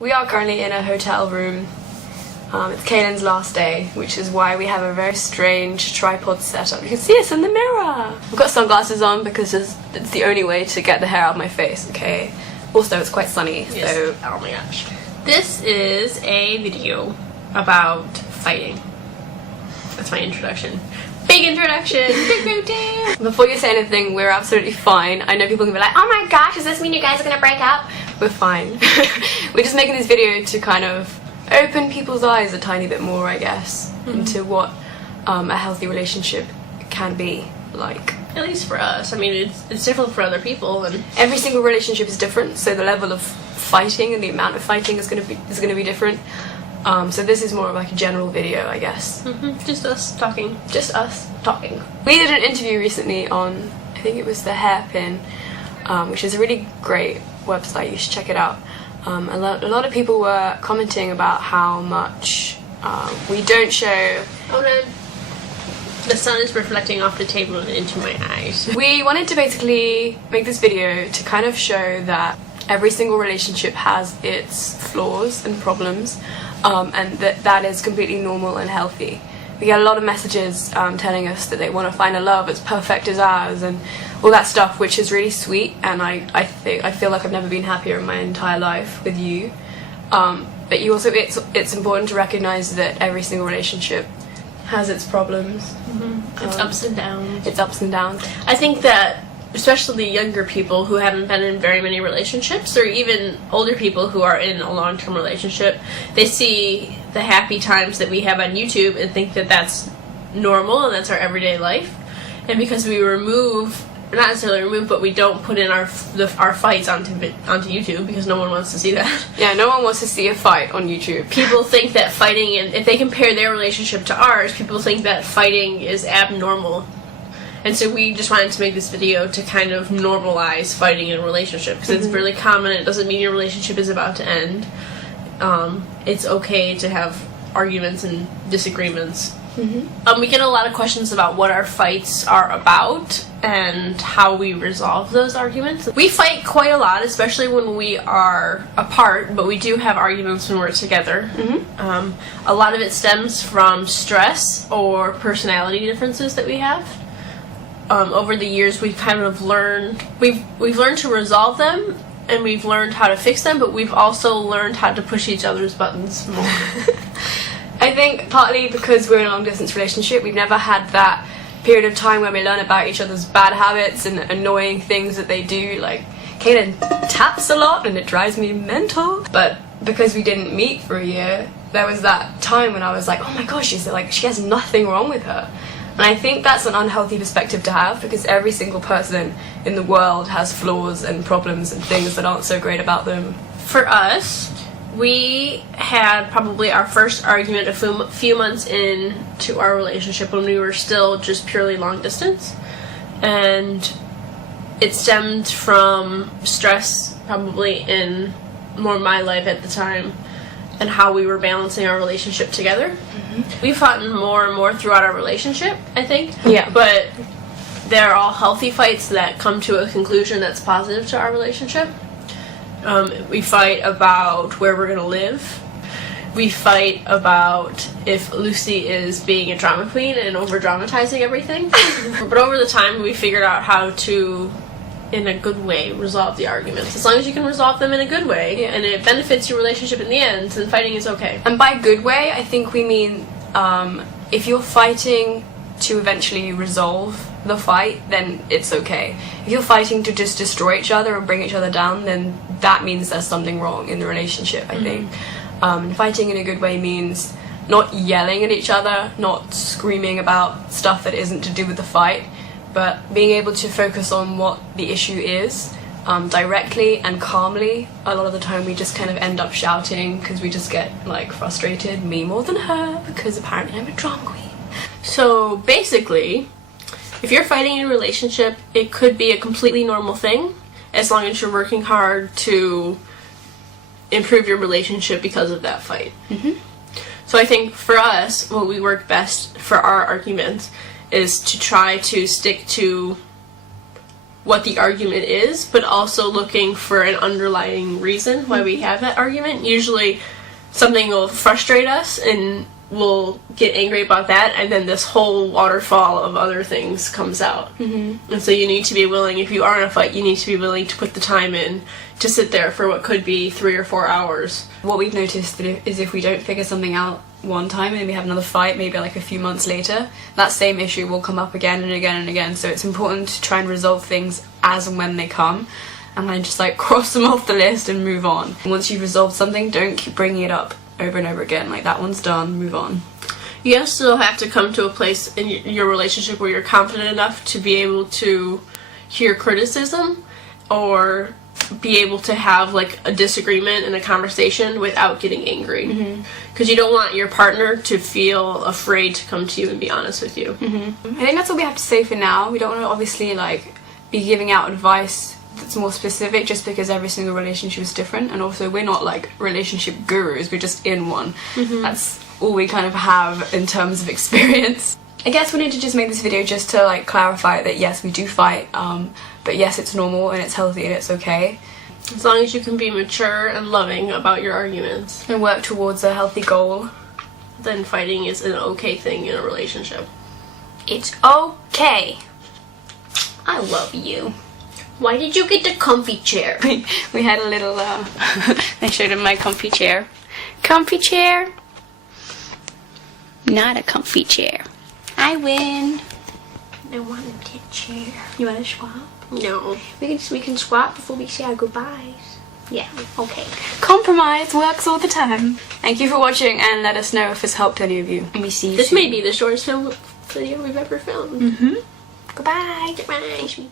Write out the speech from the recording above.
We are currently in a hotel room. It's Kaylin's last day, which is why we have a very strange tripod setup. You can see us in the mirror! I've got sunglasses on because it's the only way to get the hair out of my face, okay? Also, it's quite sunny, yes. So... Oh my gosh. This is a video about fighting. That's my introduction. Big introduction! Before you say anything, we're absolutely fine. I know people can be like, oh my gosh, does this mean you guys are gonna break up? We're fine. We're just making this video to kind of open people's eyes a tiny bit more, I guess, into what a healthy relationship can be like. At least for us. I mean, it's different for other people, and every single relationship is different, so the level of fighting and the amount of fighting is gonna be different. So this is more of like a general video, I guess. Just us talking. Just us talking. We did an interview recently on, I think it was The Hairpin, which is a really great website. You should check it out. A lot of people were commenting about how much we don't show. Oh no. The sun is reflecting off the table and into my eyes. We wanted to basically make this video to kind of show that every single relationship has its flaws and problems, and that is completely normal and healthy. We get a lot of messages telling us that they want to find a love as perfect as ours and all that stuff, which is really sweet, and I feel like I've never been happier in my entire life with you. But you also, it's important to recognize that every single relationship has its problems. It's ups and downs. It's ups and downs. I think that especially younger people who haven't been in very many relationships, or even older people who are in a long-term relationship, they see the happy times that we have on YouTube and think that that's normal and that's our everyday life. And because we remove, not necessarily remove, but we don't put in our fights onto YouTube because no one wants to see that. Yeah, no one wants to see a fight on YouTube. People think that fighting, and if they compare their relationship to ours, people think that fighting is abnormal. And so we just wanted to make this video to kind of normalize fighting in a relationship, because it's really common. It doesn't mean your relationship is about to end. It's okay to have arguments and disagreements. We get a lot of questions about what our fights are about and how we resolve those arguments. We fight quite a lot, especially when we are apart, but we do have arguments when we're together. A lot of it stems from stress or personality differences that we have. Over the years, we've kind of learned, we've learned to resolve them, and we've learned how to fix them, but we've also learned how to push each other's buttons more. I think partly because we're in a long-distance relationship, we've never had that period of time where we learn about each other's bad habits and annoying things that they do. Like, Kaylin taps a lot and it drives me mental. But because we didn't meet for a year, there was that time when I was like, oh my gosh, she has nothing wrong with her. And I think that's an unhealthy perspective to have, because every single person in the world has flaws and problems and things that aren't so great about them. For us, we had probably our first argument a few months into our relationship when we were still just purely long distance. And it stemmed from stress, probably in more my life at the time, and how we were balancing our relationship together. We've fought more and more throughout our relationship, I think. Yeah. But they're all healthy fights that come to a conclusion that's positive to our relationship. We fight about where we're going to live. We fight about if Lucy is being a drama queen and over-dramatizing everything. But over the time, we figured out how to, in a good way, resolve the arguments. As long as you can resolve them in a good way, and it benefits your relationship in the end, then fighting is okay. And by good way, I think we mean if you're fighting to eventually resolve the fight, then it's okay. If you're fighting to just destroy each other or bring each other down, then that means there's something wrong in the relationship, I think. Fighting in a good way means not yelling at each other, not screaming about stuff that isn't to do with the fight, but being able to focus on what the issue is directly and calmly. A lot of the time we just kind of end up shouting because we just get like frustrated, me more than her, because apparently I'm a drama queen. So basically, if you're fighting in a relationship, it could be a completely normal thing, as long as you're working hard to improve your relationship because of that fight. So I think for us, what we work best for our arguments is to try to stick to what the argument is, but also looking for an underlying reason why we have that argument. Usually something will frustrate us and we'll get angry about that, and then this whole waterfall of other things comes out. And so you need to be willing, if you are in a fight, you need to be willing to put the time in to sit there for what could be 3 or 4 hours. What we've noticed is if we don't figure something out one time and we have another fight, maybe like a few months later, that same issue will come up again and again and again. So it's important to try and resolve things as and when they come, and then just like cross them off the list and move on. Once you've resolved something, don't keep bringing it up over and over again. Like, that one's done, move on. You still have to come to a place in your relationship where you're confident enough to be able to hear criticism or be able to have like a disagreement and a conversation without getting angry. Because you don't want your partner to feel afraid to come to you and be honest with you. I think that's all we have to say for now. We don't want to obviously like be giving out advice that's more specific, just because every single relationship is different, and also we're not like relationship gurus, we're just in one. That's all we kind of have in terms of experience. I guess we need to just make this video just to like clarify that yes, we do fight, but yes, it's normal and it's healthy and it's okay. As long as you can be mature and loving about your arguments and work towards a healthy goal, then fighting is an okay thing in a relationship. It's okay. I love you. Why did you get the comfy chair? We had a little, I showed him my comfy chair. Comfy chair? Not a comfy chair. I win. I want a chair. You want to swap? No. We can swap before we say our goodbyes. Yeah, okay. Compromise works all the time. Thank you for watching, and let us know if it's helped any of you. And we see you This soon. may be the shortest film video we've ever filmed. Goodbye. Goodbye.